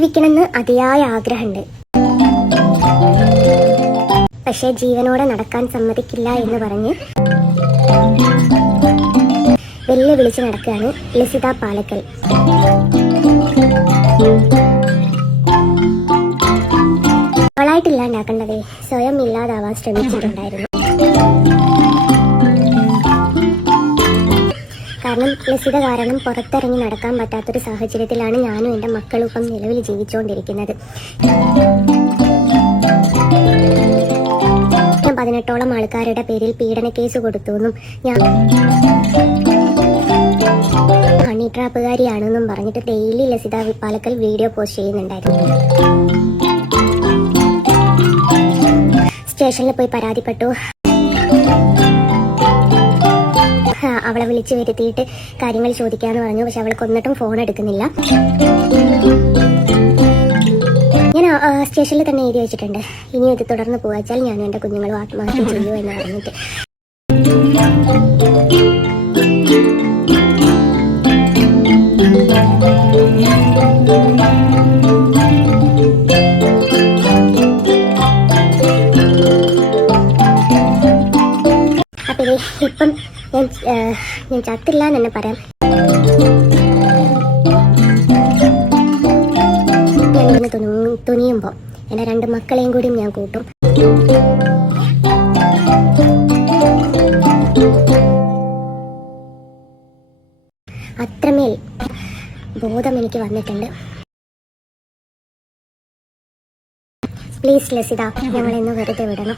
ജീവിക്കണമെന്ന് അതിയായ ആഗ്രഹമുണ്ട്. പക്ഷേ ജീവനോടെ നടക്കാൻ സമ്മതിക്കില്ല എന്ന് പറഞ്ഞ് വെല്ലുവിളിച്ച് നടക്കുകയാണ് ലസിത പാലക്കൽ. അവളായിട്ടില്ലാണ്ടാക്കേണ്ടതേ സ്വയം ഇല്ലാതാവാൻ ശ്രമിച്ചിട്ടുണ്ടായിരുന്നു. കാരണം ലസിത കാരണം പുറത്തിറങ്ങി നടക്കാൻ പറ്റാത്തൊരു സാഹചര്യത്തിലാണ് ഞാനും എന്റെ മക്കളും ഇപ്പം നിലവിൽ ജീവിച്ചുകൊണ്ടിരിക്കുന്നത്. ഞാൻ പതിനെട്ടോളം ആൾക്കാരുടെ പേരിൽ പീഡന കേസ് കൊടുത്തു എന്നും ഞാൻ ഹണി ട്രാപ്പുകാരിയാണെന്നും പറഞ്ഞിട്ട് daily Lasitha Palakkal video post ചെയ്യുന്നുണ്ടായിരുന്നു. സ്റ്റേഷനിൽ പോയി പരാതിപ്പെട്ടു. അവളെ വിളിച്ചു വരുത്തിയിട്ട് കാര്യങ്ങൾ ചോദിക്കാന്ന് പറഞ്ഞു. പക്ഷെ അവൾക്ക് ഒന്നിട്ടും ഫോൺ എടുക്കുന്നില്ല. ഞാൻ സ്റ്റേഷനിൽ തന്നെ എഴുതി വെച്ചിട്ടുണ്ട്. ഇനി ഇത് തുടർന്ന് പോവാച്ചാൽ ഞാനും എന്റെ കുഞ്ഞുങ്ങളും ആത്മഹത്യ ചെയ്യൂ എന്ന് പറഞ്ഞിട്ട്. ഇപ്പം ഞാൻ ഞാൻ ചത്തില്ല എന്ന് തന്നെ പറയാം. ഞാനിങ്ങനെ തുണു തുനിയുമ്പോൾ എന്റെ രണ്ട് മക്കളെയും കൂടിയും ഞാൻ കൂട്ടും. അത്രമേൽ ബോധം എനിക്ക് വന്നിട്ടുണ്ട്. പ്ലീസ് ലസിത ഞങ്ങളെന്ന് വെറുതെ വിടണം.